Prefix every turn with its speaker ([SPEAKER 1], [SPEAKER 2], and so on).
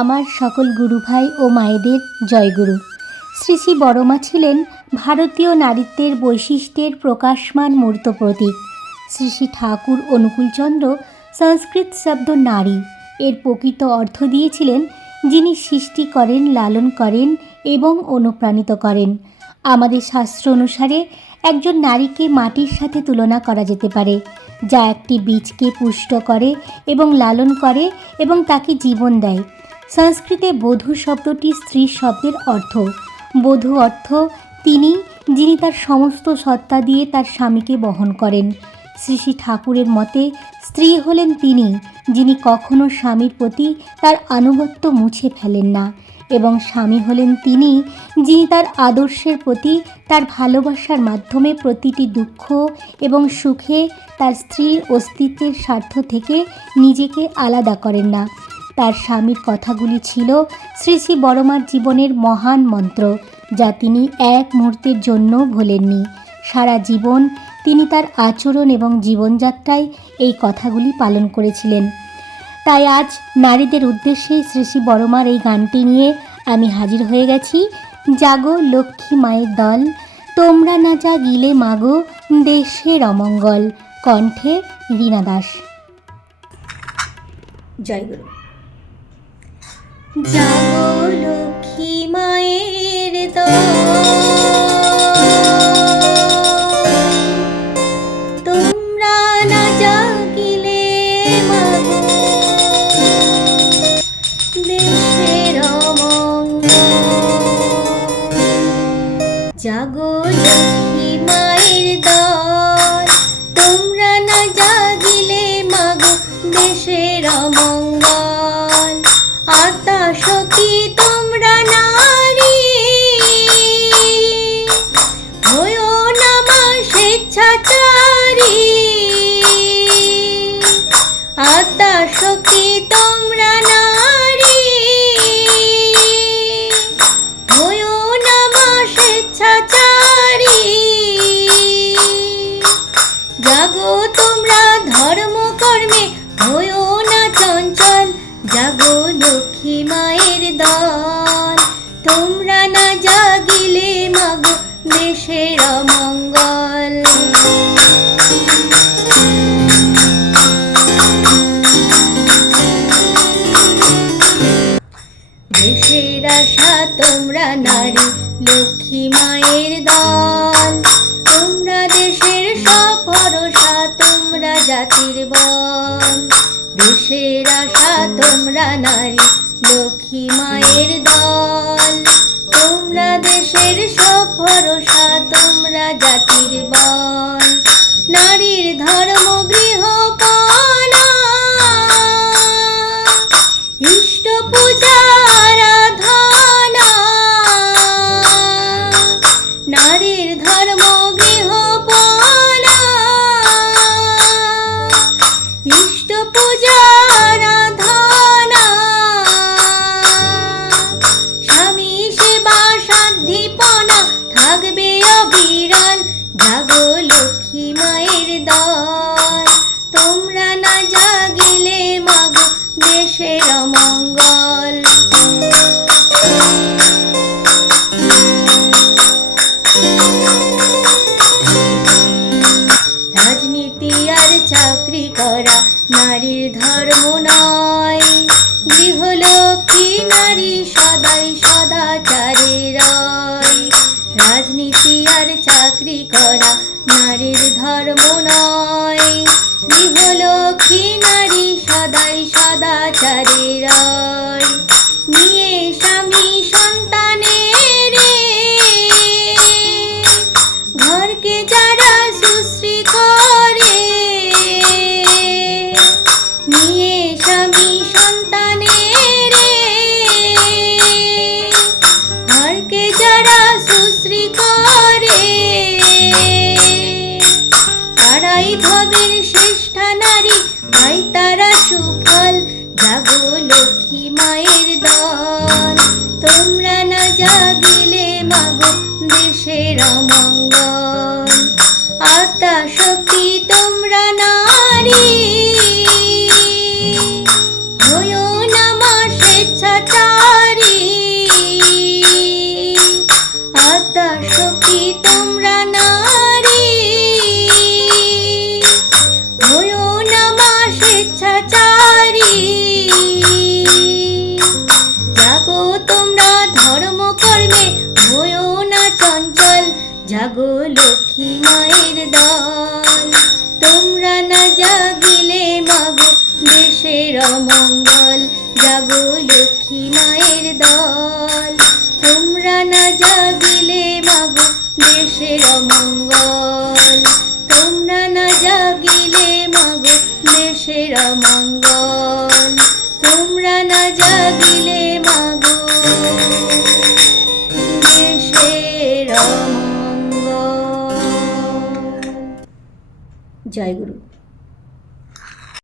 [SPEAKER 1] আমার সকল গুরু ভাই ও মায়েদের জয়গুরু। শ্রী শ্রী বড়মা ছিলেন ভারতীয় নারীত্বের বৈশিষ্ট্যের প্রকাশমান মূর্ত প্রতীক। শ্রী শ্রী ঠাকুর অনুকূলচন্দ্র সংস্কৃত শব্দ নারী। এর প্রকৃত অর্থ দিয়েছিলেন যিনি সৃষ্টি করেন, লালন করেন এবং অনুপ্রাণিত করেন। আমাদের শাস্ত্র অনুসারে একজন নারীকে মাটির সাথে তুলনা করা যেতে পারে, যা একটি বীজকে পুষ্ট করে এবং লালন করে এবং তাকে জীবন দেয়। সংস্কৃতে বধূ শব্দটি স্ত্রী শব্দের অর্থ। বধূ অর্থ তিনি, যিনি তার সমস্ত সত্তা দিয়ে তার স্বামীকে বহন করেন। শ্রী শ্রী ঠাকুরের মতে, স্ত্রী হলেন তিনি, যিনি কখনো স্বামীর প্রতি তার আনুগত্য মুছে ফেলেন না, এবং স্বামী হলেন তিনি, যিনি তার আদর্শের প্রতি তার ভালোবাসার মাধ্যমে প্রতিটি দুঃখ এবং সুখে তার স্ত্রীর অস্তিত্বের স্বার্থ থেকে নিজেকে আলাদা করেন না। তার স্বামীর কথাগুলি ছিল শ্রী শ্রী বড়মার জীবনের মহান মন্ত্র, যা তিনি এক মুহূর্তের জন্য ভোলেননি। সারা জীবন তিনি তার আচরণ এবং জীবনযাত্রায় এই কথাগুলি পালন করেছিলেন। তাই আজ নারীদের উদ্দেশ্যে শ্রী শ্রী বড়মার এই গানটি নিয়ে আমি হাজির হয়ে গেছি। জাগো লক্ষ্মী মায়ের দল, তোমরা না যা গিলে মাগো দেশের অমঙ্গল। কণ্ঠে রীনা দাস। জয়গুরু জাগো লক্ষ্মী মায়ের তোমরা না জাগিলে দেশের। জাগো লক্ষ্মী মায়ের দল। তোমরা না জাগিলে মাগো দেশের অমঙ্গল। জাগো লক্ষ্মী মায়ের দল। তোমরা না জাগিলে মাগো দেশের অমঙ্গল। দেশের আশা, তোমরা নারী, লক্ষ্মী মায়ের দল। তোমরা দেশের সফরসা তোমরা জাতির বন। দেশের আশা, তোমরা নারী, লক্ষ্মী মায়ের দল। তোমরা দেশের সফরসা তোমরা জাতির বল নারীর ধর্ম জাগিলে মাগো দেশের অমঙ্গল রাজনীতি আর চাকরি করা নারীর ধর্ম নয়। গৃহলক্ষ্মী নারী সদাই সদাচারে রয়। রাজনীতি আর চাকরি করা নারীর ধর্ম নয়। গৃহলক্ষ্মী নারী সদাই সদাচারে রয় নিয়ে স্বামী সন্তানের ঘরকে যারা সুশ্রী করে, নিয়ে স্বামী সন্তানের ঘরকে যারা সুশ্রী করে, তারাই ধবের শ্রেষ্ঠা নারী ভাই তারা সুফল। জাগো লক্ষ্মী মায়ের দল। তোমরা না জাগিলে মাগো দেশের অমঙ্গল। আত্মা শক্তি তোমরা নারী। জাগিলে মাগো দেশের অমঙ্গল। জাগো লক্ষ্মী মায়ের দল। তোমরা না জাগিলে মাগো দেশের অমঙ্গল। তোমরা না জাগিলে মাগো দেশের অমঙ্গল। তোমরা না জাগিলে মাগো দেশের অমঙ্গল। জয় গুরু।